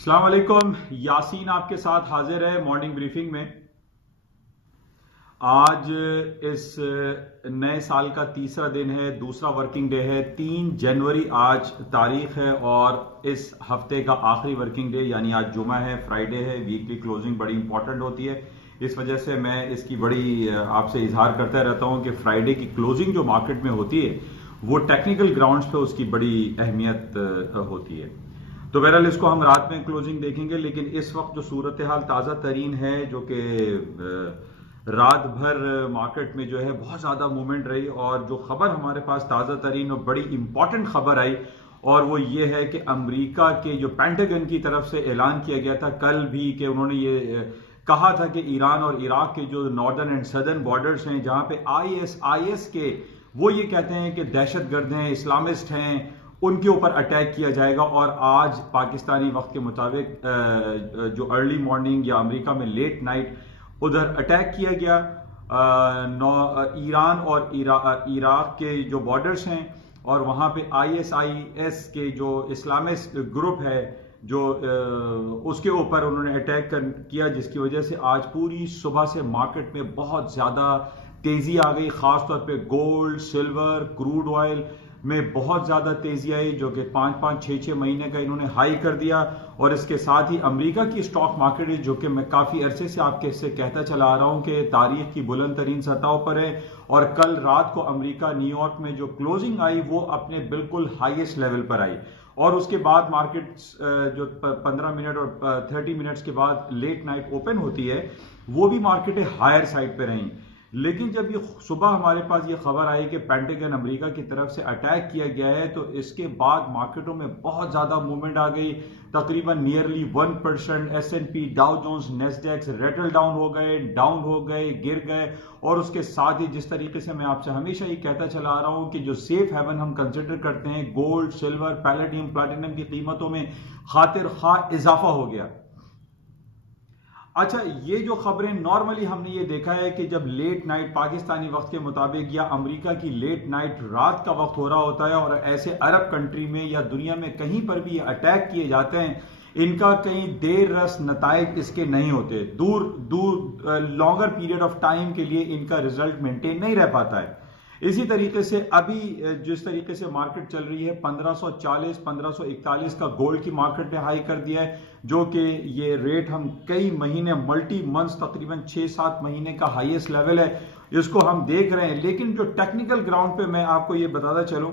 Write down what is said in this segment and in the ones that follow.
अस्सलाम वालेकुम। यासीन आपके साथ हाजिर है मॉर्निंग ब्रीफिंग में। आज इस नए साल का तीसरा दिन है, दूसरा वर्किंग डे है। 3 जनवरी आज तारीख है और इस हफ्ते का आखिरी वर्किंग डे यानी आज जुमा है, फ्राइडे है। वीकली क्लोजिंग बड़ी इंपॉर्टेंट होती है, इस वजह से मैं इसकी बड़ी आपसे इजहार करता रहता हूं कि फ्राइडे की क्लोजिंग जो मार्केट में होती है वो टेक्निकल ग्राउंड्स पे उसकी बड़ी अहमियत होती है। तो बहरहाल इसको हम रात में क्लोजिंग देखेंगे, लेकिन इस वक्त जो सूरत हाल ताज़ा तरीन है, जो कि रात भर मार्केट में जो है बहुत ज़्यादा मूवमेंट रही, और जो खबर हमारे पास ताज़ा तरीन और बड़ी इंपॉर्टेंट खबर आई और वो ये है कि अमेरिका के जो पेंटागन की तरफ से ऐलान किया गया था कल भी कि उन्होंने ये कहा था कि ईरान और इराक के जो नॉर्दर्न एंड सदर्न बॉर्डर्स हैं, जहां पे आईएस के वो ये कहते हैं कि दहशतगर्द हैं, इस्लामिस्ट हैं, उनके ऊपर अटैक किया जाएगा। और आज पाकिस्तानी वक्त के मुताबिक जो अर्ली मॉर्निंग या अमेरिका में लेट नाइट उधर अटैक किया गया ईरान और इराक के जो बॉर्डर्स हैं, और वहां पे आईएस के जो इस्लामिस्ट ग्रुप है जो उसके ऊपर उन्होंने अटैक किया, जिसकी वजह से आज पूरी सुबह से मार्केट में बहुत ज्यादा तेजी आ गई। खासतौर पे गोल्ड, सिल्वर, क्रूड ऑयल में बहुत ज्यादा तेजी आई, जो कि 5-6 महीने का इन्होंने हाई कर दिया। और इसके साथ ही अमेरिका की स्टॉक मार्केट है, जो कि मैं काफी अरसे से आपके से कहता चला आ रहा हूं कि तारीख की बुलंद तरीन सतहों पर है। और कल रात को अमेरिका न्यूयॉर्क में जो क्लोजिंग आई वो अपने बिल्कुल हाईएस्ट लेवल पर आई, और उसके बाद मार्केट जो 15 मिनट और 30 मिनट्स के बाद लेट नाइट ओपन होती है वो भी मार्केटें हायर साइड पे रही। लेकिन जब ये सुबह हमारे पास ये खबर आई कि पेंटागन अमेरिका की तरफ से अटैक किया गया है, तो इसके बाद मार्केटों में बहुत ज्यादा मूवमेंट आ गई। तकरीबन nearly 1% S&P, Dow Jones, नेस्डैक्स Ratle down हो गए, गिर गए। और उसके साथ ही जिस तरीके से मैं आपसे हमेशा ये कहता चला आ रहा हूं कि जो सेफ हेवन हम कंसिडर करते हैं, गोल्ड, सिल्वर, पैलेडियम, प्लैटिनम की कीमतों में खातिर खा इजाफा हो गया। अच्छा, ये जो खबरें नॉर्मली हमने ये देखा है कि जब लेट नाइट पाकिस्तानी वक्त के मुताबिक या अमेरिका की लेट नाइट रात का वक्त हो रहा होता है और ऐसे अरब कंट्री में या दुनिया में कहीं पर भी अटैक किए जाते हैं, इनका कहीं देर रस नताइज इसके नहीं होते। दूर लॉन्गर पीरियड ऑफ टाइम के लिए इनका रिजल्ट मेंटेन नहीं रह पाता है। इसी तरीके से अभी जिस तरीके से मार्केट चल रही है, 1540 1541 का गोल्ड की मार्केट ने हाई कर दिया है, जो कि ये रेट हम कई महीने मल्टी मंथ्स तकरीबन 6-7 महीने का हाईएस्ट लेवल है, इसको हम देख रहे हैं। लेकिन जो टेक्निकल ग्राउंड पे मैं आपको ये बताता चलूं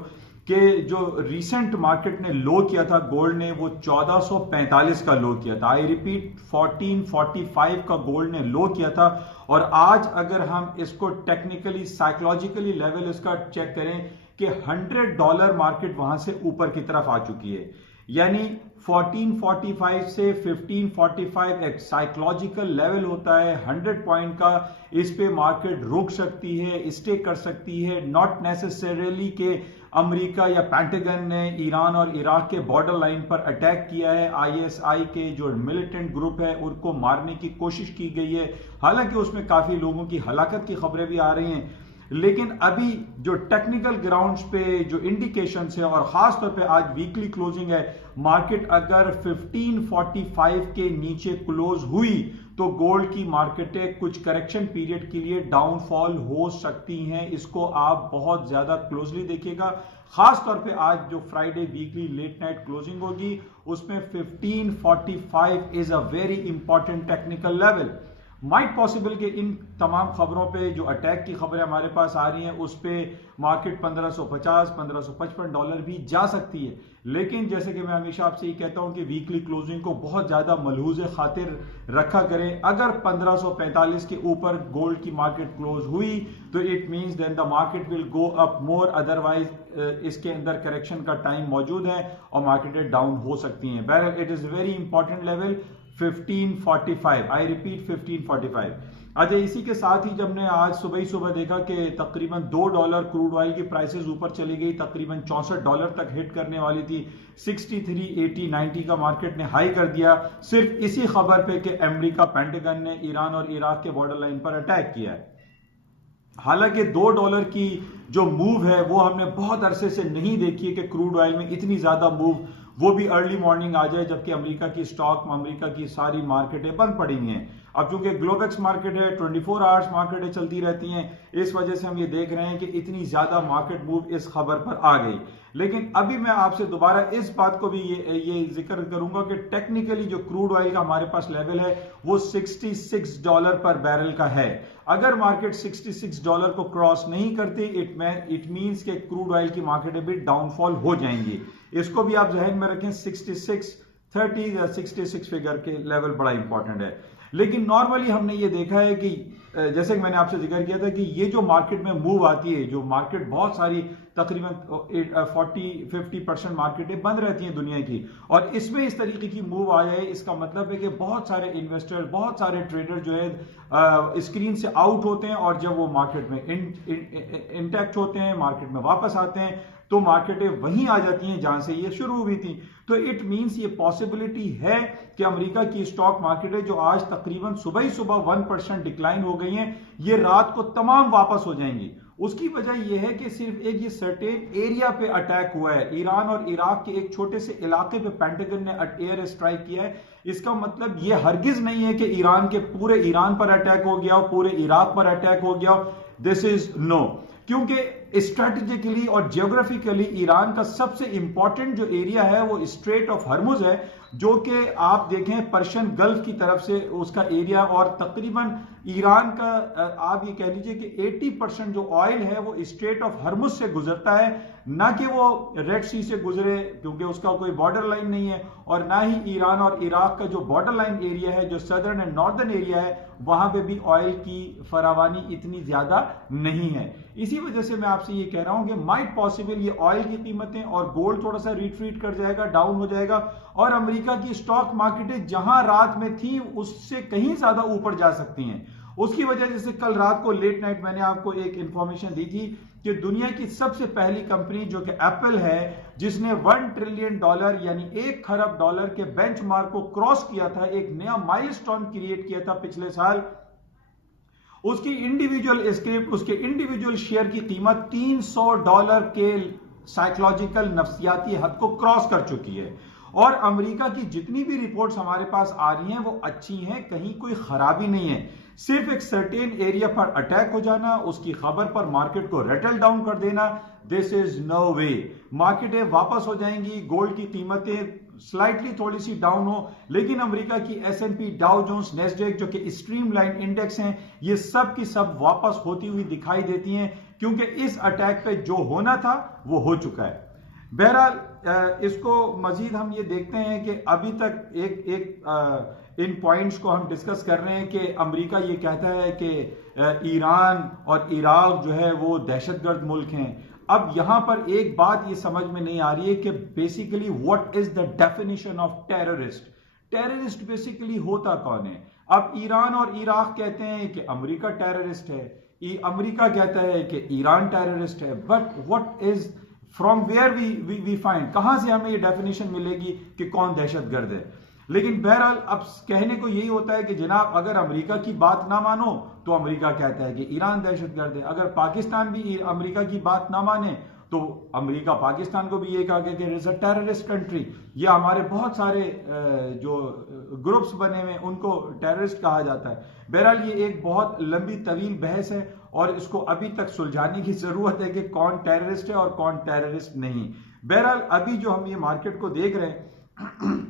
कि जो रिसेंट मार्केट ने लो किया था गोल्ड ने, वो 1445 का लो किया था। आई रिपीट, 1445 का गोल्ड ने लो किया था। और आज अगर हम इसको टेक्निकली साइकोलॉजिकली लेवल इसका चेक करें कि $100 मार्केट वहां से ऊपर की तरफ आ चुकी है, यानी 1445 से 1545 एक साइकोलॉजिकल लेवल होता है 100 पॉइंट का। इस पे मार्केट रुक सकती है, स्टे कर सकती है। नॉट नेसेसरीली कि अमेरिका या पेंटागन ने ईरान और इराक के बॉर्डर लाइन पर अटैक किया है, आईएसआई के जो मिलिटेंट ग्रुप है उनको मारने की कोशिश की गई है। हालांकि उसमें काफी लोगों की हलाकत की खबरें भी आ रही हैं, लेकिन अभी जो टेक्निकल ग्राउंड्स पे जो इंडिकेशंस है, और खास तौर पे आज वीकली क्लोजिंग है, मार्केट अगर 1545 के नीचे क्लोज हुई तो गोल्ड की मार्केटें कुछ करेक्शन पीरियड के लिए डाउनफॉल हो सकती हैं। इसको आप बहुत ज्यादा क्लोजली देखिएगा। खास तौर पे आज जो Friday weekly late night closing होगी उसमें 1545 is a very important technical level. Might possible कि इन तमाम खबरों पे जो अटैक की खबरें हमारे पास आ रही हैं उस पे मार्केट 1550 1555 डॉलर भी जा सकती है। लेकिन जैसे कि मैं हमेशा आपसे ये कहता हूं कि वीकली क्लोजिंग को बहुत ज्यादा मलहूज खातिर रखा करें। अगर 1545 के ऊपर गोल्ड की मार्केट क्लोज हुई तो it means then the market will go up more, otherwise इसके अंदर करेक्शन का टाइम मौजूद है और मार्केटें डाउन हो सकती हैं। बहरहाल it is very important level 1545, I repeat 1545। अच्छा, इसी के साथ ही जब ने आज सुबह ही सुबह देखा कि तकरीबन $2 क्रूड ऑयल की प्राइसेस ऊपर चली गई, तकरीबन $64 तक हिट करने वाली थी, 63, 80, 90 का मार्केट ने हाई कर दिया, सिर्फ इसी खबर पे कि अमेरिका पेंटागन ने ईरान और इराक के बॉर्डर लाइन पर अटैक किया है। हालांकि $2 की जो मूव है वो हमने बहुत अरसे से नहीं देखी है कि क्रूड ऑयल में इतनी ज्यादा मूव वो भी अर्ली मॉर्निंग आ जाए, जबकि अमेरिका की स्टॉक, अमेरिका की सारी मार्केटें बंद पड़ी हुई हैं। अब चूंकि ग्लोबेक्स मार्केट है, 24 आवर्स मार्केटें चलती रहती हैं, इस वजह से हम ये देख रहे हैं कि इतनी ज्यादा मार्केट मूव इस खबर पर आ गई। लेकिन अभी मैं आपसे दोबारा इस बात को भी ये जिक्र करूंगा कि टेक्निकली जो क्रूड ऑयल का हमारे पास लेवल है वो $66 पर बैरल का है। अगर मार्केट $66 को क्रॉस नहीं करती, इट मींस के क्रूड ऑयल की मार्केटें भी डाउनफॉल हो जाएंगी। इसको भी आप जहन में रखें, 6630 या 66 फिगर के लेवल बड़ा इंपॉर्टेंट है। लेकिन नॉर्मली हमने ये देखा है कि जैसे कि मैंने आपसे जिक्र किया था कि ये जो मार्केट में मूव आती है, जो मार्केट बहुत सारी तकरीबन 40-50% मार्केटें बंद रहती हैं दुनिया की, और इसमें इस तरीके की मूव आ जाए, इसका मतलब है कि बहुत सारे इन्वेस्टर, बहुत सारे ट्रेडर जो है स्क्रीन से आउट होते हैं, और जब वो मार्केट में इंटैक्ट होते हैं, मार्केट में वापस आते हैं, तो मार्केटें वहीं आ जाती हैं जहां से ये शुरू हुई थी। तो इट मींस ये पॉसिबिलिटी है कि अमेरिका की स्टॉक मार्केटें जो आज तकरीबन सुबह ही सुबह 1% डिक्लाइन हो गई हैं, ये रात को तमाम वापस हो जाएंगी। उसकी वजह यह है कि सिर्फ एक ये सर्टेन एरिया पे अटैक हुआ है। ईरान और इराक के एक छोटे से इलाके पे पेंटागन ने एयर स्ट्राइक किया है। इसका मतलब ये हरगिज नहीं है कि ईरान के पूरे ईरान पर अटैक हो गया हो, पूरे इराक पर अटैक हो गया हो। दिस इज नो, क्योंकि स्ट्रेटेजिकली और जियोग्राफिकली ईरान का सबसे इंपॉर्टेंट जो एरिया है वो स्ट्रेट ऑफ हर्मुज है, जो कि आप देखें पर्शियन गल्फ की तरफ से उसका एरिया, और तकरीबन ईरान का आप ये कह लीजिए कि 80% जो ऑयल है वो स्ट्रेट ऑफ हर्मुज से गुजरता है, ना कि वो रेड सी से गुजरे, क्योंकि उसका कोई बॉर्डर लाइन नहीं है, और ना ही ईरान और इराक का जो बॉर्डर लाइन एरिया है, जो सदर्न एंड नॉर्दर्न एरिया है, वहां पे भी ऑयल की फरावानी इतनी ज्यादा नहीं है। इसी वजह से मैं आपसे ये कह रहा हूं कि माइट पॉसिबल ये ऑयल की कीमतें और गोल्ड थोड़ा सा रिट्रीट कर जाएगा, डाउन हो जाएगा, और अमेरिका की स्टॉक मार्केटें जहां रात में थी उससे कहीं ज्यादा ऊपर जा सकती हैं। उसकी वजह, जैसे कल रात को लेट नाइट मैंने आपको एक इंफॉर्मेशन दी थी कि दुनिया की सबसे पहली कंपनी जो कि एप्पल है, जिसने $1 ट्रिलियन यानी $1 खरब के बेंचमार्क को क्रॉस किया था, एक नया माइलस्टोन क्रिएट किया था पिछले साल, उसकी उसके इंडिविजुअल शेयर की कीमत $300 के साइकोलॉजिकल नफ्सियाती हद को क्रॉस कर चुकी है। और अमेरिका की जितनी भी रिपोर्ट्स हमारे पास आ रही हैं वो अच्छी हैं, कहीं कोई खराबी नहीं है। सिर्फ एक सर्टेन एरिया पर अटैक हो जाना, उसकी खबर पर मार्केट को रेटल डाउन कर देना, दिस इज नो वे। मार्केटें वापस हो जाएंगी, गोल्ड की कीमतें स्लाइटली थोड़ी सी डाउन हो, लेकिन अमेरिका की S&P, डाउ जोन्स, नेस्डैक जो कि स्ट्रीमलाइन इंडेक्स हैं, ये सब की सब वापस होती हुई दिखाई देती हैं, क्योंकि इस अटैक पे जो होना था वो हो चुका है। बहरहाल इसको मजीद हम ये देखते हैं कि अभी तक इन पॉइंट्स को हम डिस्कस कर रहे हैं कि अमेरिका ये कहता है कि ईरान और इराक जो है वो दहशतगर्द मुल्क हैं। अब यहां पर एक बात ये समझ में नहीं आ रही है कि basically what is the definition of terrorist. Terrorist basically होता कौन है? अब ईरान और इराक कहते हैं कि अमेरिका टेररिस्ट है, अमेरिका कहता है कि ईरान टेररिस्ट है, but what is from where we find, कहां से हमें ये डेफिनेशन मिलेगी कि कौन दहशतगर्द है? लेकिन बहरहाल अब कहने को यही होता है कि जनाब अगर अमेरिका की बात ना मानो तो अमेरिका कहता है कि ईरान दहशतगर्द है, अगर पाकिस्तान भी अमेरिका की बात ना माने तो अमेरिका पाकिस्तान को भी ये कहा कि इट्स अ टेररिस्ट कंट्री। ये हमारे बहुत सारे जो ग्रुप्स बने हुए उनको टेररिस्ट कहा जाता है। बहरहाल ये एक बहुत लंबी तवील बहस है और इसको अभी तक सुलझाने की जरूरत है कि कौन टेररिस्ट है और कौन टेररिस्ट नहीं। बहरहाल अभी जो हम ये मार्केट को देख रहे हैं,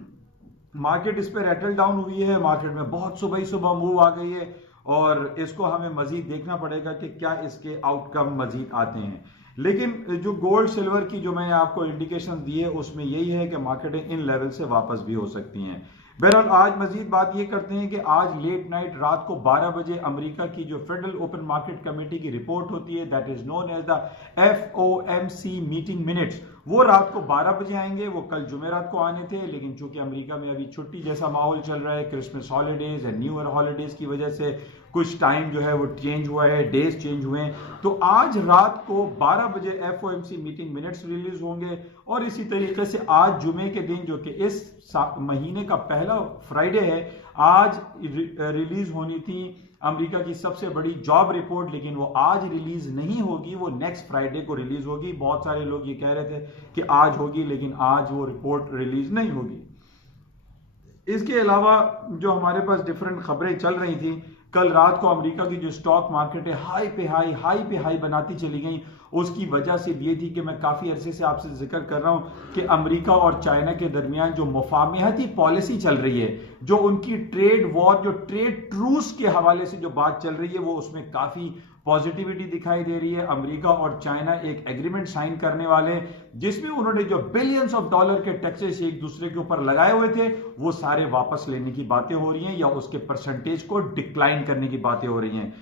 मार्केट इस पर रेटल डाउन हुई है, मार्केट में बहुत सुबह ही सुबह मूव आ गई है, और इसको हमें मजीद देखना पड़ेगा कि क्या इसके आउटकम मजीद आते हैं। लेकिन जो गोल्ड सिल्वर की जो मैंने आपको इंडिकेशन दी है उसमें यही है कि मार्केटें इन लेवल से वापस भी हो सकती हैं। बहरहाल आज मजीद बात ये करते हैं कि आज लेट नाइट रात को 12 बजे अमेरिका की जो फेडरल ओपन मार्केट कमेटी की रिपोर्ट होती है, that is known as the FOMC meeting minutes, वो रात को 12 बजे आएंगे। वो कल जुमेरात को आने थे, लेकिन चूंकि अमेरिका में अभी छुट्टी जैसा माहौल चल रहा है, Christmas holidays and new year holidays की वजह से कुछ टाइम जो है वो चेंज हुआ है, डेज चेंज हुए हैं, तो आज रात को 12 बजे FOMC मीटिंग मिनट्स रिलीज होंगे। और इसी तरीके से आज जुमे के दिन, जो कि इस महीने का पहला फ्राइडे है, आज रिलीज होनी थी अमेरिका की सबसे बड़ी जॉब रिपोर्ट, लेकिन वो आज रिलीज नहीं होगी, वो नेक्स्ट फ्राइडे को रिलीज होगी। बहुत सारे लोग ये कह रहे थे कि आज होगी, लेकिन आज वो रिपोर्ट रिलीज नहीं होगी। इसके अलावा जो हमारे पास डिफरेंट खबरें चल रही थी, कल रात को अमेरिका की जो स्टॉक मार्केट है हाई पे हाई बनाती चली गई। उसकी वजह से ये थी कि मैं काफी अरसे से आपसे जिक्र कर रहा हूं कि अमेरिका और चाइना के दरमियान जो मुफाहमती पॉलिसी चल रही है, जो उनकी ट्रेड वॉर, जो ट्रेड ट्रूस के हवाले से जो बात चल रही है, वो उसमें काफी पॉजिटिविटी दिखाई दे रही है। अमेरिका और चाइना एक एग्रीमेंट साइन करने वाले हैं जिसमें उन्होंने जो बिलियंस ऑफ डॉलर के टैक्सेस एक दूसरे के ऊपर लगाए हुए थे, वो सारे वापस लेने की बातें हो रही हैं या उसके परसेंटेज को डिक्लाइन करने की बातें हो रही हैं।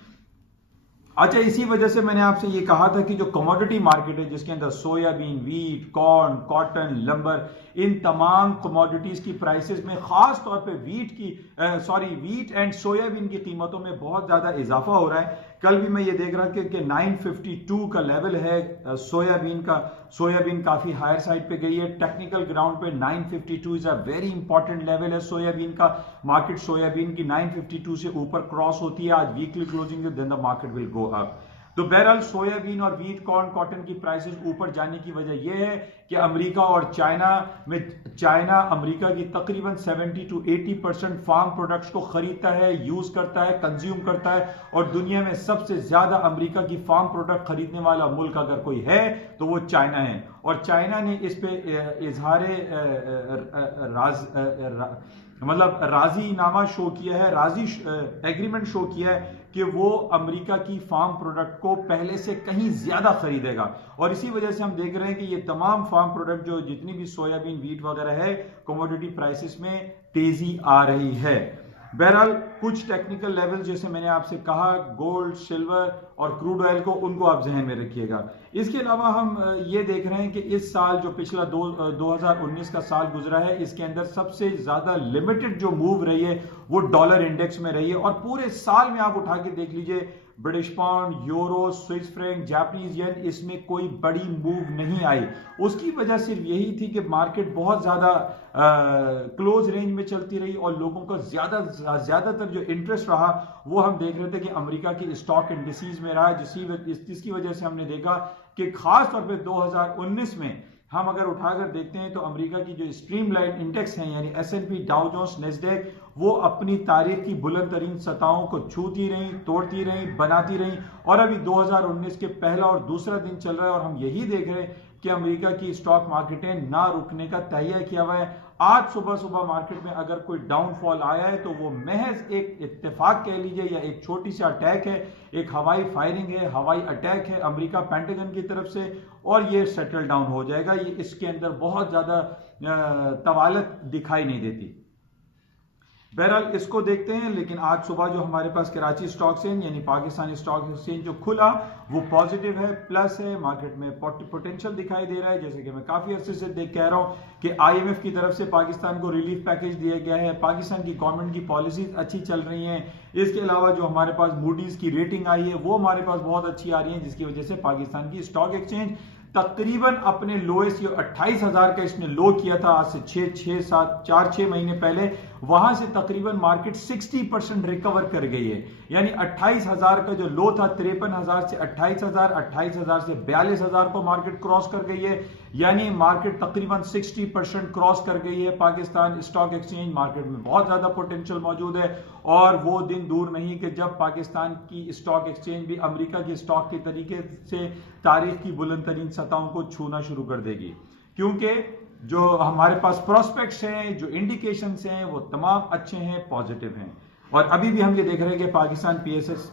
अच्छा, इसी वजह से मैंने आपसे ये कहा था कि जो कमोडिटी मार्केट है, जिसके अंदर soybean, wheat, corn, cotton, lumber, इन तमाम कमोडिटीज की प्राइसेस में खास तौर पे वीट एंड सोयाबीन की कीमतों में बहुत ज्यादा इजाफा हो रहा है। कल भी मैं ये देख रहा था कि 952 का लेवल है सोयाबीन का। सोयाबीन काफी हायर साइड पे गई है। टेक्निकल ग्राउंड पे 952 is a very important level है सोयाबीन का। मार्केट सोयाबीन की 952 से ऊपर क्रॉस होती है आज weekly closing, then the market will go up. तो बहरहाल सोयाबीन और वीट, कॉर्न, कॉटन की प्राइसेस ऊपर जाने की वजह यह है कि अमेरिका और चाइना अमेरिका की तकरीबन 70 to 80% फार्म प्रोडक्ट्स को खरीदता है, यूज करता है, कंज्यूम करता है, और दुनिया में सबसे ज्यादा अमेरिका की फार्म प्रोडक्ट खरीदने वाला मुल्क अगर कोई है तो वो चाइना है। और चाइना ने इस पे राजीनामा शो किया है, एग्रीमेंट शो किया है कि वो अमेरिका की फार्म प्रोडक्ट को पहले से कहीं ज्यादा खरीदेगा। और इसी वजह से हम देख रहे हैं कि ये तमाम फार्म प्रोडक्ट जो जितनी भी सोयाबीन, वीट वगैरह है, कमोडिटी प्राइसेस में तेजी आ रही है। बहरहाल कुछ टेक्निकल लेवल जैसे मैंने आपसे कहा, गोल्ड, सिल्वर और क्रूड ऑयल को, उनको आप जहन में रखिएगा। इसके अलावा हम ये देख रहे हैं कि इस साल जो पिछला 2019 का साल गुजरा है, इसके अंदर सबसे ज्यादा लिमिटेड जो मूव रही है वो डॉलर इंडेक्स में रही है। और पूरे साल में आप उठा के देख लीजिए, British pound, euro, Swiss franc, Japanese yen, इसमें कोई बड़ी मूव नहीं आई। उसकी वजह सिर्फ यही थी कि मार्केट बहुत ज्यादा क्लोज रेंज में चलती रही और लोगों का ज्यादातर जो इंटरेस्ट रहा वो हम देख रहे थे कि अमेरिका की स्टॉक इंडिसेज में रहा, जिसकी वजह से हमने देखा कि खास तौर पे 2019 में हम अगर उठाकर देखते हैं तो अमेरिका की जो स्ट्रीमलाइन इंडेक्स हैं, यानी S&P, डाउ जोन्स, नेस्डैक, वो अपनी तारीख की बुलंद तरीन सतहों को छूती रही, तोड़ती रही, बनाती रही। और अभी 2019 के पहला और दूसरा दिन चल रहा है और हम यही देख रहे हैं कि अमेरिका की स्टॉक मार्केटें ना रुकने का तैयार किया हुआ है। आज सुबह मार्केट में अगर कोई डाउनफॉल आया है तो वो महज एक इत्तेफाक कह लीजिए या एक छोटी सा अटैक है, एक हवाई फायरिंग है, हवाई अटैक है अमेरिका पेंटागन की तरफ से, और ये सेटल डाउन हो जाएगा। ये इसके अंदर बहुत ज्यादा तवालत दिखाई नहीं देती। बहरहाल इसको देखते हैं। लेकिन आज सुबह जो हमारे पास कराची स्टॉक एक्सचेंज यानी पाकिस्तानी स्टॉक एक्सचेंज जो खुला वो पॉजिटिव है, प्लस है, मार्केट में पोटेंशियल दिखाई दे रहा है। जैसे कि मैं काफी अरसे से देख कह रहा हूं कि IMF की तरफ से पाकिस्तान को रिलीफ पैकेज दिया गया है, पाकिस्तान की गवर्नमेंट की पॉलिसीज अच्छी चल रही हैं। इसके अलावा जो हमारे पास मूडीज की रेटिंग आई है वो हमारे पास बहुत अच्छी आ रही है, जिसकी वजह से पाकिस्तान की स्टॉक एक्सचेंज तकरीबन अपने लोएस्ट, ये 28,000 का इसने लो किया था आज से 4-6 महीने पहले, वहां से तकरीबन मार्केट 60% रिकवर कर गई है। यानी 28,000 का जो लो था 53,000 से 28,000, 28,000 से 42,000 को मार्केट क्रॉस कर गई है। यानी मार्केट तकरीबन 60% क्रॉस कर गई है। पाकिस्तान स्टॉक एक्सचेंज मार्केट में बहुत ज्यादा पोटेंशियल मौजूद है और वो दिन दूर नहीं कि जब पाकिस्तान की स्टॉक एक्सचेंज भी अमेरिका की स्टॉक के तरीके से तारीख की बुलंद तरीन सतहों को छूना शुरू कर देगी, क्योंकि जो हमारे पास प्रोस्पेक्ट्स हैं, जो इंडिकेशंस हैं, वो तमाम अच्छे हैं, पॉजिटिव हैं। और अभी भी हम ये देख रहे हैं कि पाकिस्तान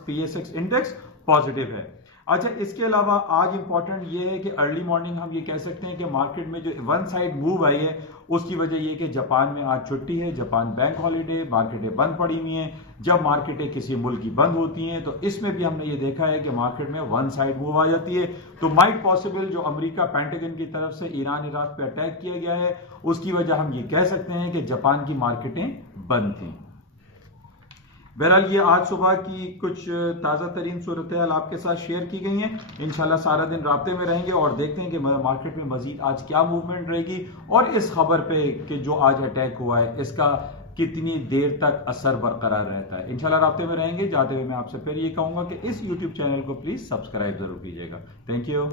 PSX इंडेक्स पॉजिटिव है। अच्छा, इसके अलावा आज इंपॉर्टेंट ये है कि अर्ली मॉर्निंग हम ये कह सकते हैं कि मार्केट में जो वन साइड मूव आई है उसकी वजह ये कि जापान में आज छुट्टी है, जापान बैंक हॉलीडे, मार्केटें बंद पड़ी हुई हैं। जब मार्केटें किसी मुल्क की बंद होती हैं तो इसमें भी हमने ये देखा है कि मार्केट में वन साइड मूव आ जाती है। तो माइट पॉसिबल जो अमेरिका पेंटागन की तरफ से ईरान इराक पे अटैक किया गया है उसकी वजह हम ये कह सकते हैं कि जापान की मार्केटें बंद थी। बहरहाल ये आज सुबह की कुछ ताज़ा तरीन सूरत हाल आपके साथ शेयर की गई हैं। इंशाल्लाह सारा दिन राब्ते में रहेंगे और देखते हैं कि मार्केट में मजीद आज क्या मूवमेंट रहेगी और इस खबर पे कि जो आज अटैक हुआ है इसका कितनी देर तक असर बरकरार रहता है। इंशाल्लाह राब्ते में रहेंगे। जाते हुए मैं आपसे फिर ये कहूंगा कि इस यूट्यूब चैनल को प्लीज सब्सक्राइब जरूर कीजिएगा। Thank you.